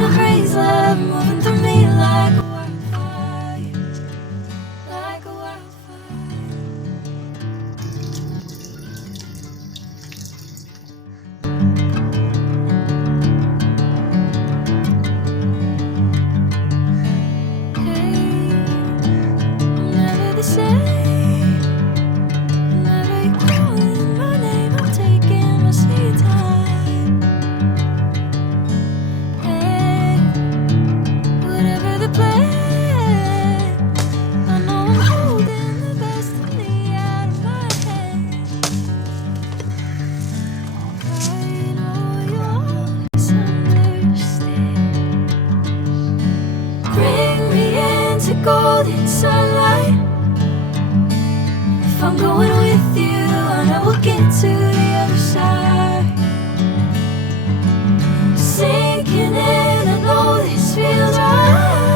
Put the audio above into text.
a crazy love moving through me like a wildfire, like a wildfire. Hey, I'm never the same. Whenever you're calling my name, I'm taking my sweet time. Hey, whatever the plan, I know I'm holding the best of me out of my hand. I know you'll always understand. Bring me into golden sunlight. If I'm going with you, I know we'll get to the other side. Sinking in, I know this feels right.